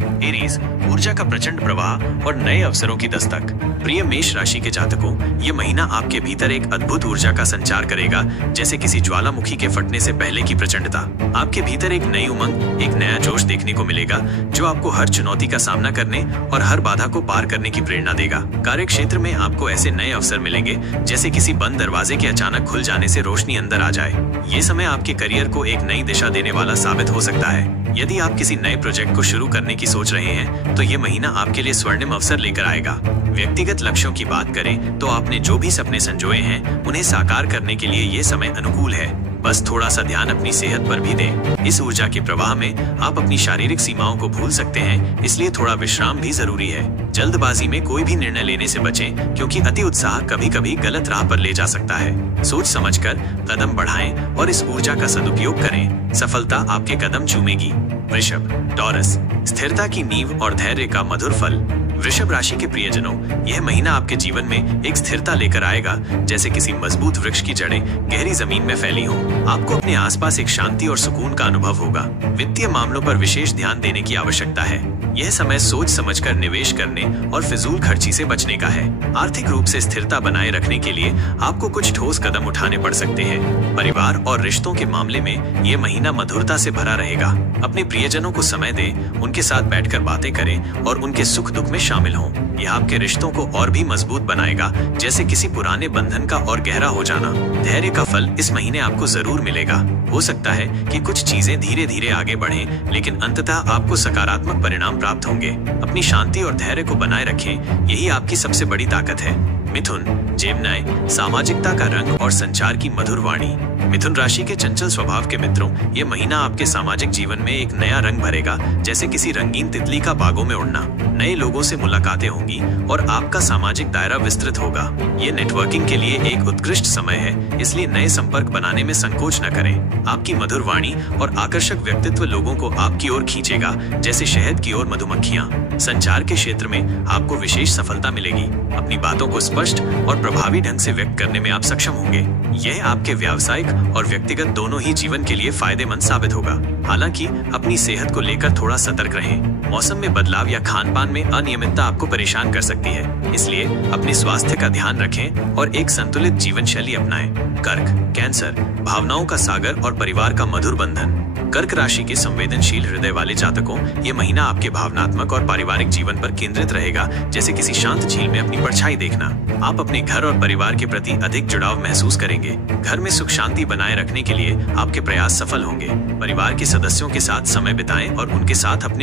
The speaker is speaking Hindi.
एरीज, ऊर्जा का प्रचंड प्रवाह और नए अवसरों की दस्तक। प्रिय मेष राशि के जातकों, ये महीना आपके भीतर एक अद्भुत ऊर्जा का संचार करेगा, जैसे किसी ज्वालामुखी के फटने से पहले की प्रचंडता। आपके भीतर एक नई उमंग, एक नया जोश देखने को मिलेगा, जो आपको हर चुनौती का सामना करने और हर बाधा को पार करने की प्रेरणा देगा। कार्य क्षेत्र में आपको ऐसे नए अवसर मिलेंगे, जैसे किसी बंद दरवाजे के अचानक खुल जाने से रोशनी अंदर आ जाए। ये समय आपके करियर को एक नई दिशा देने वाला साबित हो सकता है। यदि आप किसी नए प्रोजेक्ट को शुरू करने की सोच रहे हैं, तो ये महीना आपके लिए स्वर्णिम अवसर लेकर आएगा। व्यक्तिगत लक्ष्यों की बात करें तो आपने जो भी सपने संजोए हैं, उन्हें साकार करने के लिए ये समय अनुकूल है। बस थोड़ा सा ध्यान अपनी सेहत पर भी दें। इस ऊर्जा के प्रवाह में आप अपनी शारीरिक सीमाओं को भूल सकते हैं, इसलिए थोड़ा विश्राम भी जरूरी है। जल्दबाजी में कोई भी निर्णय लेने से बचें, क्योंकि अति उत्साह कभी-कभी गलत राह पर ले जा सकता है। सोच समझकर कदम बढ़ाएं और इस ऊर्जा का सदुपयोग करें। सफलता आपके कदम चूमेगी। वृषभ, टॉरस, स्थिरता की नींव और धैर्य का मधुर फल। वृषभ राशि के प्रियजनों, यह महीना आपके जीवन में एक स्थिरता लेकर आएगा, जैसे किसी मजबूत वृक्ष की जड़ें गहरी जमीन में फैली हों। आपको अपने आसपास एक शांति और सुकून का अनुभव होगा। वित्तीय मामलों पर विशेष ध्यान देने की आवश्यकता है। यह समय सोच समझकर निवेश करने और फिजूल खर्ची से बचने का है। आर्थिक रूप से स्थिरता बनाए रखने के लिए आपको कुछ ठोस कदम उठाने पड़ सकते हैं। परिवार और रिश्तों के मामले में यह महीना मधुरता से भरा रहेगा। अपने प्रियजनों को समय दें, उनके साथ बैठकर बातें करें और उनके सुख दुख में शामिल हों। यह आपके रिश्तों को और भी मजबूत बनाएगा, जैसे किसी पुराने बंधन का और गहरा हो जाना। धैर्य का फल इस महीने आपको जरूर मिलेगा। हो सकता है कि कुछ चीजें धीरे धीरे आगे बढ़ें, लेकिन अंततः आपको सकारात्मक परिणाम प्राप्त होंगे। अपनी शांति और धैर्य को बनाए रखें, यही आपकी सबसे बड़ी ताकत है। मिथुन, जेमिनी, सामाजिकता का रंग और संचार की मधुर वाणी। मिथुन राशि के चंचल स्वभाव के मित्रों, ये महीना आपके सामाजिक जीवन में एक नया रंग भरेगा, जैसे किसी रंगीन तितली का बागों में उड़ना। नए लोगों से मुलाकातें होंगी और आपका सामाजिक दायरा विस्तृत होगा। ये नेटवर्किंग के लिए एक उत्कृष्ट समय है, इसलिए नए संपर्क बनाने में संकोच न करें। आपकी मधुर वाणी और आकर्षक व्यक्तित्व लोगों को आपकी ओर खींचेगा, जैसे शहद की ओर मधुमक्खियां। संचार के क्षेत्र में आपको विशेष सफलता मिलेगी। अपनी बातों को स्पष्ट और प्रभावी ढंग से व्यक्त करने में आप सक्षम होंगे। यह आपके व्यावसायिक और व्यक्तिगत दोनों ही जीवन के लिए फायदेमंद साबित होगा। हालांकि अपनी सेहत को लेकर थोड़ा सतर्क रहें। मौसम में बदलाव या खान पान में अनियमितता आपको परेशान कर सकती है, इसलिए अपने स्वास्थ्य का ध्यान रखें और एक संतुलित जीवन शैली अपनाएं। कर्क, कैंसर, भावनाओं का सागर और परिवार का मधुर बंधन। कर्क राशि के संवेदनशील हृदय वाले जातकों, ये महीना आपके भावनात्मक और पारिवारिक जीवन पर केंद्रित रहेगा, जैसे किसी शांत झील में अपनी परछाई देखना। आप अपने घर और परिवार के प्रति अधिक जुड़ाव महसूस करेंगे। घर में सुख शांति बनाए रखने के लिए आपके प्रयास सफल होंगे। परिवार के सदस्यों के साथ समय बिताएं और उनके साथ अपने